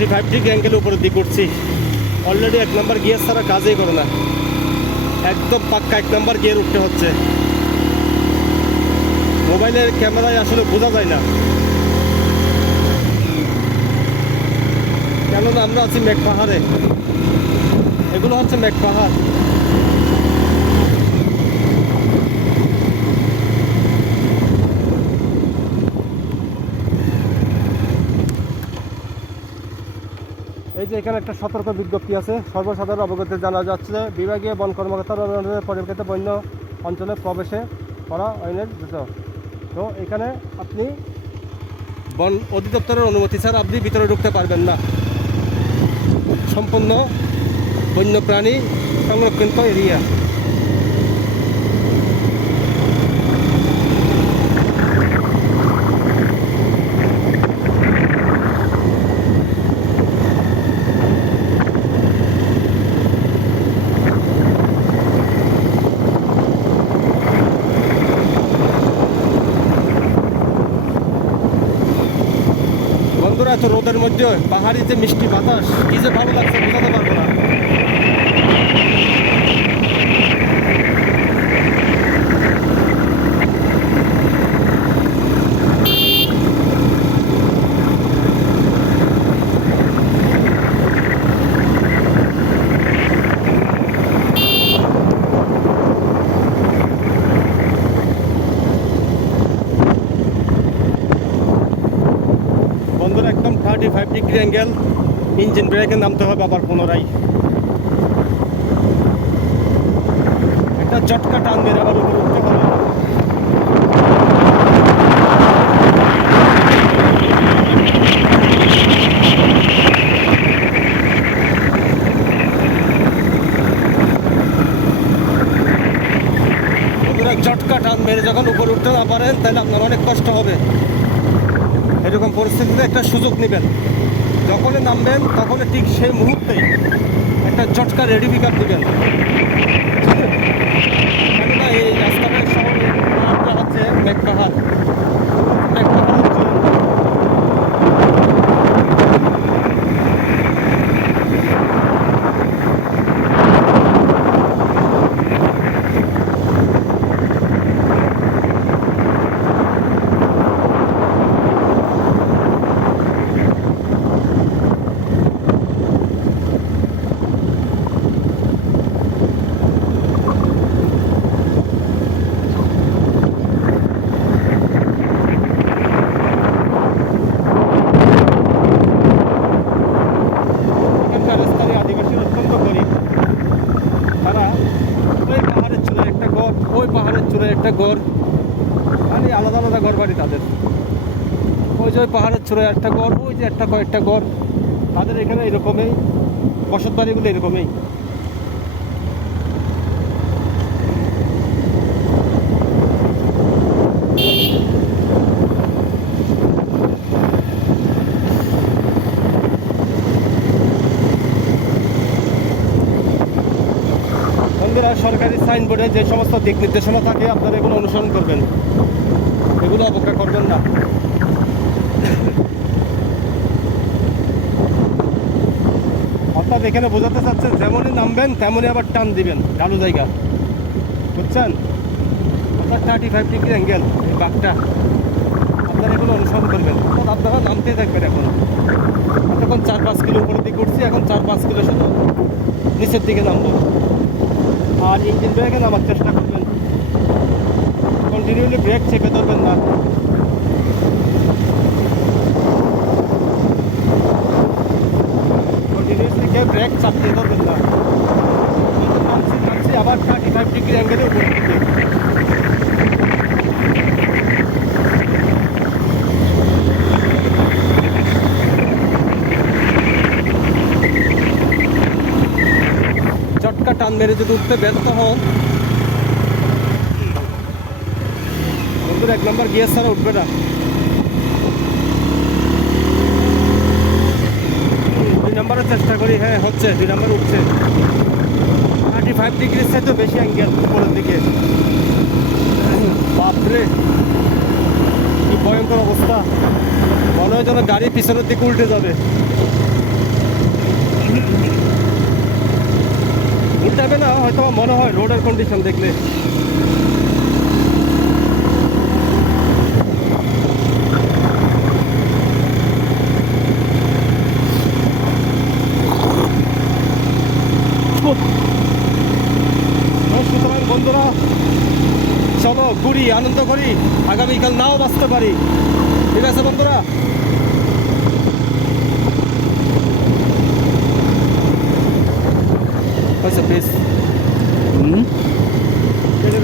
35 angle উপরের দিকে উঠছি। অলরেডি 1 নম্বর গিয়ার ছাড়া কাজই করে না, একদম পাক্কা 1 নম্বর গিয়ার উঠতে হচ্ছে। মোবাইলের ক্যামেরায় আসলে বোঝা যায় না, কেননা আমরা আছি মেঘ পাহাড়ে। এগুলো হচ্ছে মেঘ পাহাড়। এই যে এখানে একটা সতর্ক বিজ্ঞপ্তি আছে, সর্বসাধারণ অবগতি জানা যাচ্ছে বিভাগীয় বন কর্মকর্তার পরিপ্রেক্ষিতে বন্য অঞ্চলে প্রবেশে করা আইনের জুতো। তো এখানে আপনি বন অধিদপ্তরের অনুমতি ছাড়া আপনি ভিতরে ঢুকতে পারবেন না। সম্পূর্ণ বন্যপ্রাণী সংরক্ষিত এরিয়া। বন্ধুরা, এত রোদের মধ্যে পাহাড়ি যে মিষ্টি বাতাস কি যে ভালো লাগছে বোঝাতে পারবো না। বন্ধুরা, একদম 35 ডিগ্রি অ্যাঙ্গেল, ইঞ্জিন ব্রেকে নামতে হবে আবার পুনরায়। একটা চটকা টান দিয়ে আবার উপরে উঠতে হবে। বন্ধুরা, চটকা টান মেরে যখন উপরে উঠতে না পারেন তাহলে আপনার অনেক কষ্ট হবে। এরকম পরিস্থিতিতে একটা সুযোগ নেবেন, যখনই নামবেন তখনই ঠিক সেই মুহূর্তেই একটা চটকা রেডি পিক আপ দেবেন। কেননা এই রাস্তাটার শহরে হচ্ছে মেঘ পাহাড়। মেঘ পাহাড় একটা ঘর, মানে আলাদা আলাদা ঘর বাড়ি তাদের। ওই যে ওই পাহাড়ের চূড়ায় একটা ঘর, ওই যে একটা কয়েকটা ঘর, তাদের এখানে এরকমই বসত বাড়িগুলো এরকমই। সরকারি সাইনবোর্ডে যে সমস্ত দিক নির্দেশনা থাকে আপনারা এগুলো অনুসরণ করবেন, এগুলো অবজ্ঞা করবেন না। অর্থাৎ এখানে বোঝাতে চাচ্ছেন যেমনই নামবেন তেমনই আবার টান দিবেন ঢালু জায়গা, বুঝছেন? অর্থাৎ 35 ডিগ্রি অ্যাঙ্গেল এই বাঘটা, আপনারা এগুলো অনুসরণ করবেন। অর্থাৎ আপনারা নামতেই থাকবেন। এখন 4-5 কিলো উপরের দিকে উঠছি, এখন 4-5 কিলো শুধু নিচের দিকে নামবো। আর ইঞ্জিন ব্রেকে নামার চেষ্টা করবেন, কন্টিনিউলি ব্রেক চেপে ধরবেন না। কন্টিনিউসলি কেউ ব্রেক চাপিয়ে ধরবেন না। নামছি আবার 35 ডিগ্রি অ্যাঙ্গেলে উপরে দিকে। চটকা টান মেরে যদি উঠতে ব্যর্থ হন, বন্ধুরা 1 নম্বর গিয়ার ছাড়া উঠবে না। 2 নম্বরের চেষ্টা করি, হ্যাঁ হচ্ছে, 2 নম্বর উঠছে। 35 ডিগ্রির চাইতে বেশি অ্যাঙ্গেল উপরের দিকে। বাপরে, কি ভয়ঙ্কর অবস্থা, মনে হয় যেন গাড়ি পিছনের দিকে উল্টে যাবে। উল্টাবে না হয়তো মনে হয় রোডের কন্ডিশন দেখলে। সুতরাং বন্ধুরা চলো ঘুরি, আনন্দ করি, আগামীকাল নাও বাঁচতে পারি। ঠিক আছে বন্ধুরা? আচ্ছা প্লিজ।